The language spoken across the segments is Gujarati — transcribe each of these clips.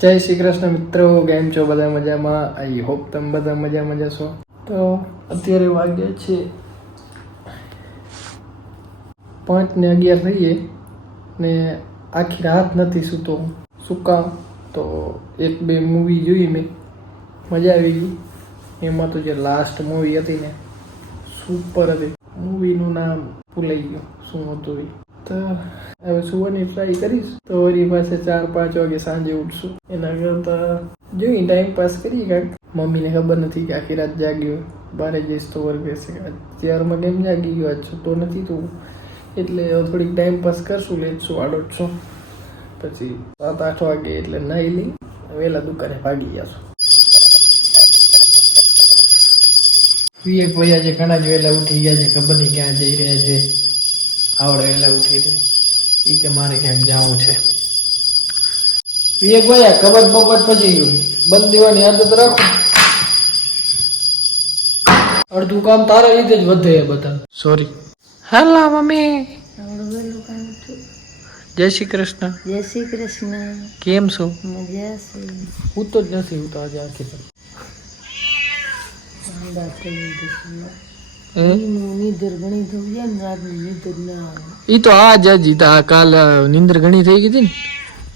જય શ્રી કૃષ્ણ મિત્રો, કેમ છો? બધા મજામાં? આઈ હોપ તમે બધા મજા મજા છો તો અત્યારે વાગ્યા છે પાંચ ને અગિયાર થઈએ ને આખી રાત નથી સૂતો. સુકા તો એક બે મૂવી જોઈ મેં. મજા આવી ગઈ. એમાં તો જે લાસ્ટ મૂવી હતી ને સુપર હતી. મૂવીનું નામ ભૂલાઈ ગયું. શું હતું એ? તો હવે સુવાની ટ્રાય કરીશ. તો વરી પાસે ચાર, પાંચ વાગે સાંજે ઉઠશું. એના કરતાં જોઈ ટાઈમ પાસ કરીએ કાંઈક. મમ્મીને ખબર નથી કે આખી રાત જાગ્યો બારે જઈશ તો વર્ગ બેસે ચારમાં કેમ જાગી ગયો? આજ તો નથી તું. એટલે થોડીક ટાઈમ પાસ કરશું લેટશું આડોટશું પછી સાત, આઠ વાગે એટલે નાહી લઈ વહેલા દુકાને ભાગી જશું વિવેક ભૈયા જે ઘણા જ વહેલા ઉઠી ગયા છે, ખબર નહીં ક્યાં જઈ રહ્યા છે. આવડે ઉઠી હતી એ કે મારે ક્યાંક જવું છે. વિવેક ભૈયા કબત બબત પછી બંધ દેવાની આદત રાખો. અડધું કામ તારા લીધે જ વધે એ બધા સોરી હાલા મમ્મી. જય શ્રી કૃષ્ણ. જય શ્રી કૃષ્ણ. કેમ છો? મજા છે. હું તો જ નથી હું તો આજે આખી રાત. ને ના ઈ તો આ જ તા કાલ નિંદર ઘણી થઈ ગઈ હતી ને.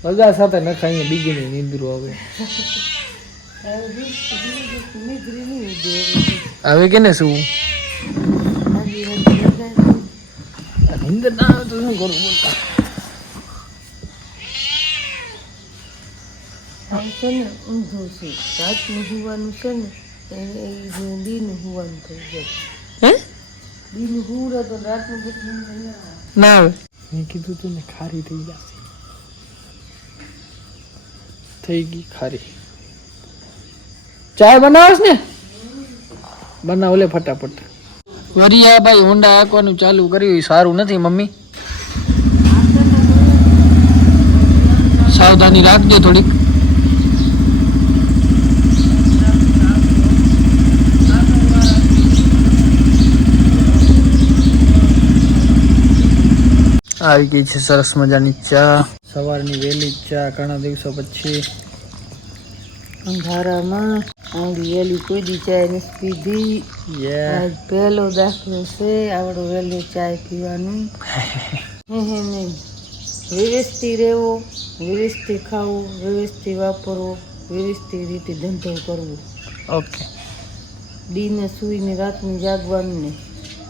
બધા સાથે નખાઈને બીજી ની નિંદર આવે હવે કેને શું રાત નીંદર ના આવે તો શું કરું બોલતા છે ને, ઊંધો છે. રાતનું હુવાનું છે ને એ એ હોવાનું થઈ જાય રાતનું કેટલું ના આવે મેં કીધું તું ને ખારી થઈ જશે. થઈ ગઈ ખારી. ચાય બનાવસ ને? બનાવ લે ફટાફટ. વરિયા ભાઈ હોન્ડા હાંકવાનું ચાલુ કર્યું સારું નથી મમ્મી. સાવધાની રાખજો થોડીક. આવી ગઈ છે સરસ મજાની ચા. સવારની વહેલી ચા ઘણા દિવસો પછી. અંધારામાં આવડી વહેલી કોઈ દી ચાય નથી પીધી આજ પહેલો દાખલો છે આવડો વહેલો ચાય પીવાનું. નહીં વ્યવસ્થિત રહેવો વ્યવસ્થિત ખાવું વ્યવસ્થિત વાપરવો વ્યવસ્થિત રીતે ધંધો કરવો. ઓકે દીને સૂઈને રાતને જાગવાનું ને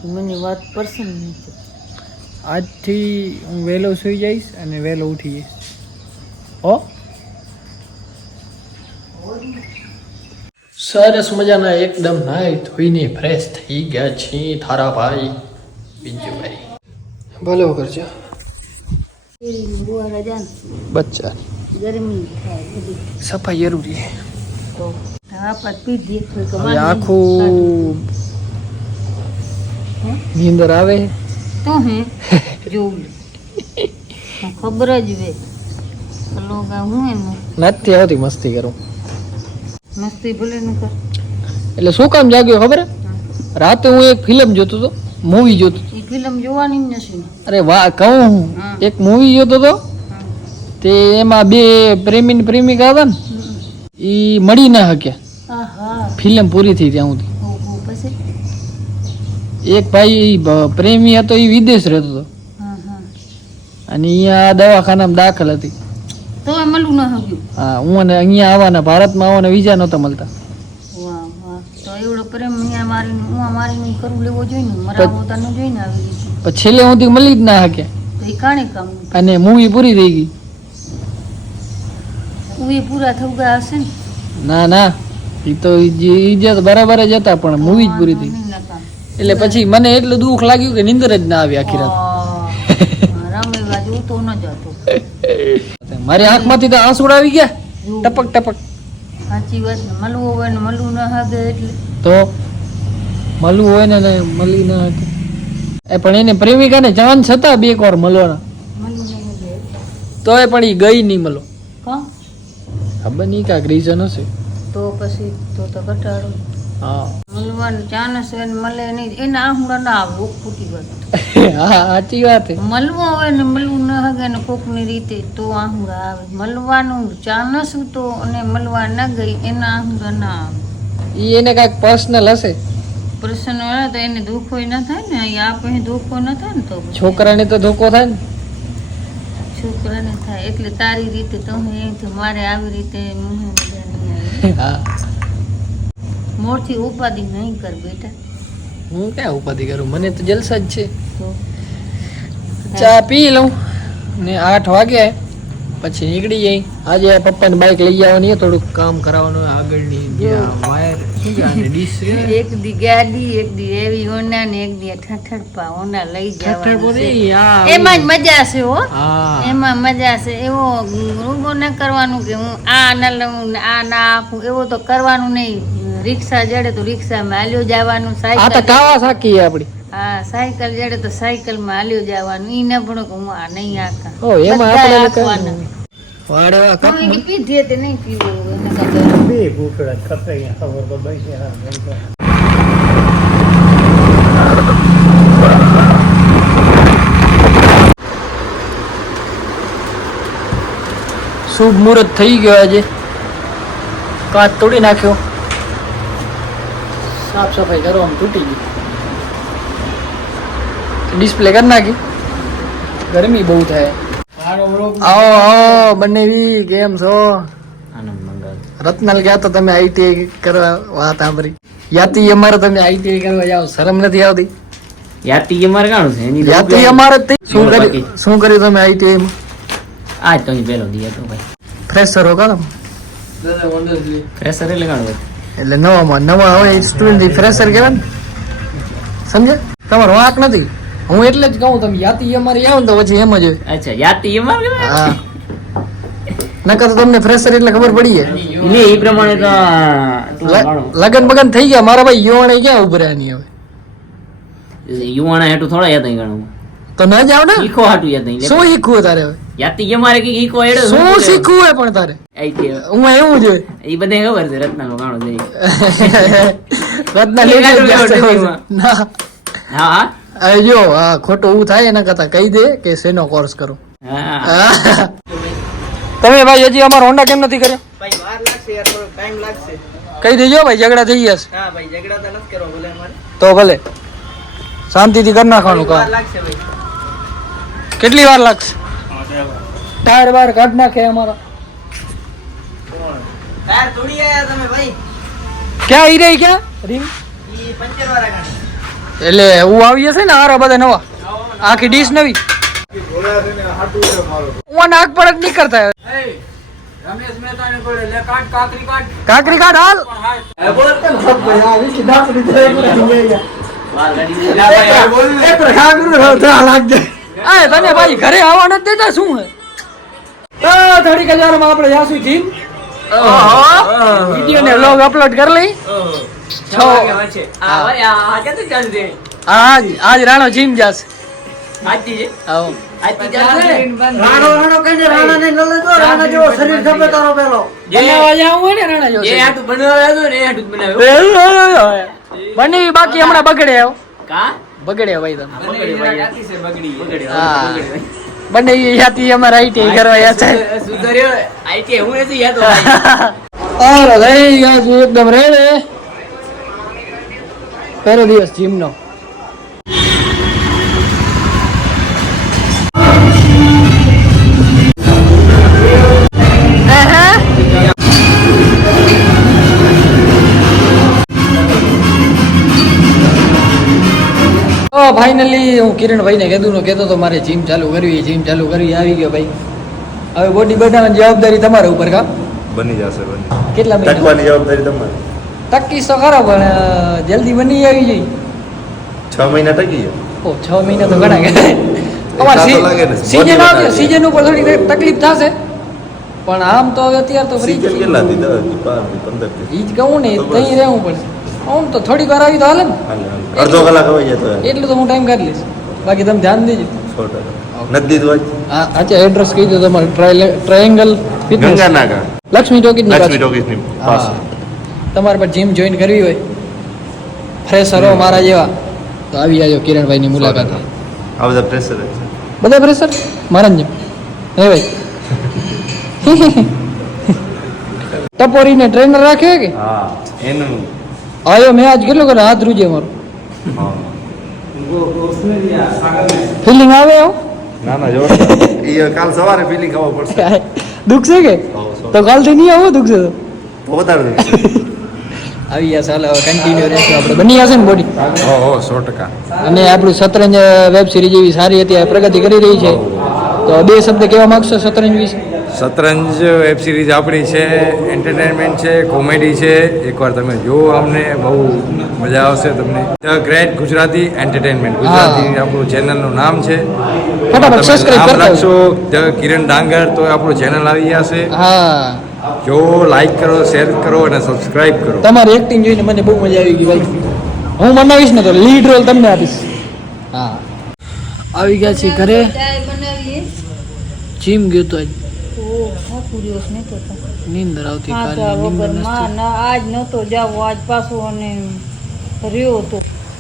મને વાત પસંદ નથી. આજથી હું વહેલો સુઈ જઈશ અને વહેલો ઉઠી જઈશ. હો? સરસ મજાના એકદમ નાઈ ધોઈને ફ્રેશ થઈ ગયા છીએ થારા ભાઈ. બીજું ભાઈ ભલે કરજો બચ્ચા. ગરમી સફાઈ જરૂરી છે. આખું નીંદર આવે. તો હે? જોઉં ખબર જ વે. લોગા હું એનું નથી આવતી મસ્તી કરું. મસ્તી ભલે ન કર. એટલે શું કામ જાગ્યો ખબર? રાતે હું એક ફિલ્મ જોતો હતો મૂવી જોતો એક ફિલ્મ જોવાની નથી. અરે વાહ કહું હું. એક મૂવી જોતો હતો. તે એમાં બે પ્રેમી ને પ્રેમિકા હતા ને એ મળી ના શક્યા. ફિલ્મ પૂરી થઈ ત્યાં સુધી. એક ભાઈ પ્રેમી હતો એ વિદેશ રહેતો હતો. હા હા. અને અહીંયા દવાખાનામાં દાખલ હતી. તો એ ન હગ્યું? હા હું અને અહીંયા આવવાના ભારતમાં આવવાના વિઝા નહોતા મળતા. હું છેલ્લે સુધી મળી જ ના કામ? અને મૂવી પૂરી થઈ ગઈ. મૂવી પૂરા થઈ ગયા હશે ને? ના ના. એ તો બરાબર જ હતા પણ મૂવી જ પૂરી થઈ. એટલે પછી મને એટલું દુઃખ લાગ્યું કે નીંદર જ ના આવી આખી રાત. મારી આંખમાંથી તો આંસુડ આવી ગયા. ટપક ટપક. સાચી વાત મલવું હોય ને મલવું ન હાગે એટલે. તો મળવું હોય ને મળી ન હતી એ પણ એને પ્રેમિકાને ચાન્સ છતાં બે એક વાર મળવાના મળવું નહીં તોય પણ એ ગઈ નહીં મળો? ખબર નહીં કાંઈક રીઝન હશે. તો પછી તો તો ઘટાડો. હા. મળવાનું ચાન્સ મળે નહીં. એના આહુડા ના આવે ફૂટી વાત હા સાચી વાત મળવું હોય ને મળવું ન હગે ને કોકની રીતે તો આહુડા આવે. મળવાનું ચાન્સ તો અને મળવા ન ગઈ એના આહુડા ના આવે. ઈ એને કાંઈક પર્સનલ હશે. પ્રસન્ન હોય તો એને દુઃખો ન થાય ને આપણે દુઃખો ન થાય ને તો છોકરાને તો ધોખો થાય ને. છોકરાને થાય. એટલે તારી રીતે તમે મારે આવી રીતે આવે હા. મોરથી ઉપાધિ નહીં કર બેટા. હું ક્યાં ઉપાધિ કરું? મને તો જલસા જ છે. ચા પી લઉં. ને આઠ વાગે પછી નીકળી જાય. આજે પપ્પાને બાઇક લઈ જવાની થોડુંક કામ કરાવવાનું આગળની જે વાયર ડીશ એક દી ગાડી એક દી એવી ઓના ને એક દી ઠઠડપા ઓના લઈ જવાનું એમાં જ મજા છે હો. એમાં મજા છે. એવો રૂબો ન કરવાનું કે હું આ ના લઉં આ ના આપું. એવો તો કરવાનું નહીં. રિક્ષા જડે તો રિક્ષામાં હાલ્યો જવાનું આ તો સાયકલ કાવા સાકી આપડી. હા સાયકલ જડે તો સાયકલમાં હાલ્યો જવાનું ઈ ન ભણો કે હું આ નહીં આખા. ઓ એમાં આપણે આંકવાના. વાડવા તો ઈ પીધી હતી નહીં પીવું બે ભૂખડા કપાઈ ખબર તો બેસી હા શુભ મુહૂર્ત થઈ ગયો આજે. કાચ તોડી નાખ્યો. સાફ સફાઈ કરવામાં તૂટી ગઈ ડિસ્પ્લે કરી નાખી. ગરમી બહુ થાય. આવો આવો બંને વી કેમ છો? રત્નાલ ગયા તો તમે આઈટીઆઈ કરવા વાત સાંભળી. યાતી અમારે તમે આઈટીઆઈ કરવા જાઓ શરમ નથી આવતી? યાતી અમારે કાણું છે? એની યાત્રી અમારે જ શું કરી કર્યું શું કર્યું તમે આઈટીઆઈ માં? આજ તો પેલો દી હતો ભાઈ. ફ્રેશર હો કામ ફ્રેશર એટલે કાણું ભાઈ એટલે નવામાં નવા હોય સ્ટુડન્ટ ફ્રેશર કહેવાય ને. સમજે તમારો વાંક નથી. હું એટલે જ કહું તમે યાતી અમારી આવો ને તો પછી એમ જ હોય. અચ્છા યાતી અમારી? હા. નકર તો તમને ફ્રેશર એટલે ખબર પડી જાય. એ પ્રમાણે તો. લગન બગન થઈ ગયા. મારા ભાઈ યુવાણે ક્યાં ઉભરા નહીં હવે? યુવાણા હેઠું થોડા યાદ નહીં ગણું. તો ન જાવ ને ઈખો હાટું યાદ નહીં શું ઈખું તારે હવે? યાત્રી અમારે કે ઈકો હેડો શું શીખવું હોય પણ તારે? આઈટી હું એવું જ હોય બધે ખબર છે રત્નાનો કાણું છે રત્ના એ લેડી ગાડું જ જાસ્ત લેવડ હોય છે. ના. હા હા? આ ખોટું એવું થાય એના કરતા કહી દે કે શેનો કોર્સ કરો. તમે ભાઈ હજી અમારો હોન્ડા કેમ નથી કર્યો? ભાઈ વાર લાગશે યાર થોડો ટાઈમ લાગશે. કહી દેજો ભાઈ ઝઘડા થઈ જશે હા ભાઈ ઝઘડા તો નથી કરવા બોલે અમારે. તો ભલે. શાંતિથી કરી નાખવાનું કામ. કેટલી વાર લાગશે? ટાયર બાર કાઢ નાખે અમારા. ટાયર તોડી આયા તમે ભાઈ. ક્યાં ઈ રહી ક્યાં? રીંગ? ઈ પંચર વાળા ગાડી. એટલે હું આવી હશે ને આરા બધા નવા? આખી ડીશ નવી? નાક પડક નહીં કરતા. કાકરી કાઢ. હાલ. આ તને ભાઈ ઘરે આવવા નથી દેતા શું હે? થોડીક હજારમાં આપણે જાશું જીમ? વીડિયો ને વ્લોગ અપલોડ કરી લઈ. છ. આજ આજ રાણો જીમ જાશે. બાકી હમણાં બગડે આવો બગડે ભાઈ તમે. બગડી હા. બંને યાતી અમારે આઈટી કરવા યા છે સુધર્યો? આઈટી હું નથી યાદ ભાઈ અરે થઈ ગયા રે રે પહેલો દિવસ જીમનો તો ફાઇનલી હું કિરણભાઈને કીધું ને કહેતો તો મારે જીમ ચાલુ કરવી જીમ ચાલુ કરવી આવી ગયો ભાઈ. હવે બોડી બનાવવાની જવાબદારી તમારા ઉપર કા? બની જશે બની કેટલા મહિના? જવાબદારી તમારી. ટકી તો ખરો પણ જલ્દી બની આવી જઈ છ મહિના ટકી ઓ છ મહિના તો ઘણા કહેવાય સીઝન આવશે સીઝન ઉપર થોડી તકલીફ થશે. પણ આમ તો હવે અત્યારે તો ફ્રી કેટલા થી પંદર ઈ જ કહું ને તો ત્યાં રહેવું પડશે. આમ તો થોડીક વાર આવી તો હાલે ને. અડધો કલાક આવી જતો એટલે તો હું ટાઈમ કાઢી લઈશ. બાકી તમે ધ્યાન દેજો. નથી દીધું હા અચ્છા એડ્રેસ કહી દો તમારું. ટ્રાયેંગલ ગંગાનાગર. લક્ષ્મી ટોકીજ લક્ષ્મી ટોકીઝની પાસે. તમારે પર જીમ જોઈન કરવી હોય. ફ્રેશરો મારા જેવા. તો આવી આજો કિરણભાઈની મુલાકાત. આ બધા પ્રેશર બધા ફ્રેશર મારા જેમ હે ભાઈ. ટપોરીને ટ્રેનર રાખ્યો કે? હા એનું આયો મેં આજ કેટલો કરે હાથ રૂજે મારો. હા ફિલિંગ આવે? હો ના ના જો એ કાલ સવારે ફિલિંગ ખબર પડશે. દુખશે કે? તો કાલથી નહીં આવો દુખશે તો. તો વધારે દુખશે આવી ગયા ચાલો કન્ટિન્યુ રહેશું આપણે. બની જશે ને બોડી હો હો સો ટકા. અને આપણું શતરંજ વેબ સિરીઝ એવી સારી હતી પ્રગતિ કરી રહી છે. તો બે શબ્દ કહેવા માંગશો શતરંજ વિશે? શતરંજ વેબ સિરીઝ આપણી છે એન્ટરટેનમેન્ટ છે કોમેડી છે. એકવાર તમે જુઓ અમને બહુ મજા આવશે તમને. The great Gujarati entertainment Gujarati આપણું ચેનલનું નામ છે. નામ રાખશો ધ કિરણ ડાંગર તો આપણું ચેનલ આવી જશે. હા. જો લાઈક કરો શેર કરો અને સબસ્ક્રાઇબ કરો. તમારી એક્ટિંગ જોઈને મને બહુ મજા આવી ગઈ ભાઈ. હું મનાવીશ ને તો લીડ રોલ તમને આપીશ. હા. આવી ગયા છીએ ઘરે. જીમ ગયો તો આજ તો થાકું દિવસ નીંદર આવતી કાલે ના આજ નહોતો જાવ આજ પાછો અને રહ્યો તો.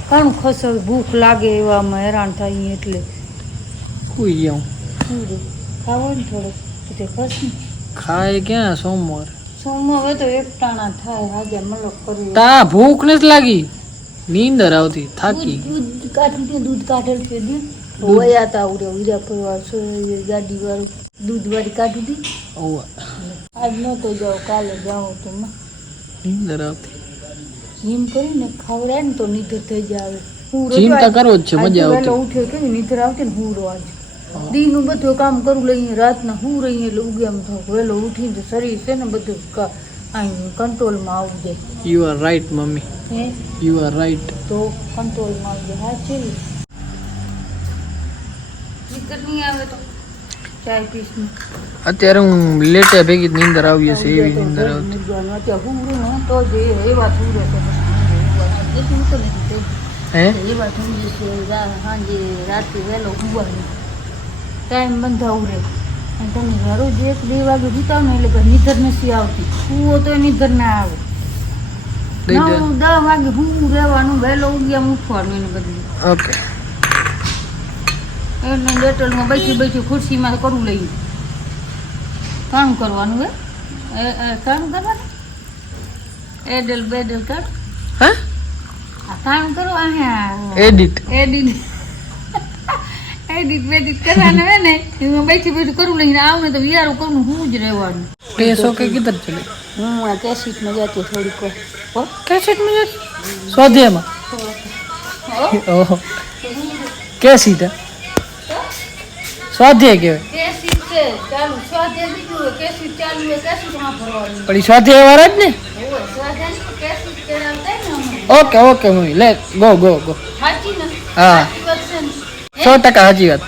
ઘણું ખસલ ભૂખ લાગે એવામાં હેરાન થાય એટલે. કોઈ જાઉં ખાવો ને તે ખસ ખાય ક્યાં સોમવાર? સોમવાર તો એક ટાણા થાય આજે મલક કરી તા ભૂખ નથી લાગી. નીંદર આવતી થાકી. દૂધ કાઢી કાઢું દૂધ કાઢેલ પે દે વયા તા પરવાર સો ગાડી વાળું. દૂધ વાળી કાઢું દી. આજ નહોતો જાવ કાલે જાઓ તો નીંદર આવતી જીમ કરીને ખવડાય ને તો નીંદર થઈ જાય. ચિંતા કરો જ છે મજા આવતી. ઉઠ્યો કે નીંદર આવતી ને હું રોજ દીનું બધું કામ કરું લઈએ રાતના હું રહી એટલે ઉગે એમ થાવ. વહેલો ઉઠીને શરીર છે ને બધું કંટ્રોલમાં આવી જાય. You are right mummy. You are right તો કંટ્રોલમાં આવી જાય. હા છે નિધર નહીં આવે તો? અત્યારે હું લેટે ભેગી નીંદર આવી હશે એવી નીંદર છે ટાઈમ બંધાવું રહે. અને તમે જે એક બે વાગે જીતાવ ને એટલે નીધર નથી આવતી. હુવો તો નિધર ના આવે. નવ દસ વાગે હું રહેવાનું વહેલો ઉગ્યા મૂકવાનું એને બદલે. ઓકે. એટલે બેટોલમાં બેઠી બેઠી ખુરશીમાં કરવું લઈ. કામ કરવાનું હે? કામ કરવાનું? એડલ બેડલ કર. હા? કામ કરો અહીંયા એડિટ એડિટ એડિટ બેડિટ કરવાના બેઠી બેઠી કરવું લઈને આવું ને તો કરવું હું જ રહેવાનું. તે શોકે કિધર હું આ કેશીટમાં જતી થોડીક હો? કેશીટમાં જતી? સોધેમાં ઓહો. કેસીટમાં કહેવાય. પણ સ્વાધ્યાય વાળા જ ને? સ્વાધ્યાય ઓકે ઓકે મમ્મી લે ગો ગો ગો. હા. સો ટકા હાજી વાત.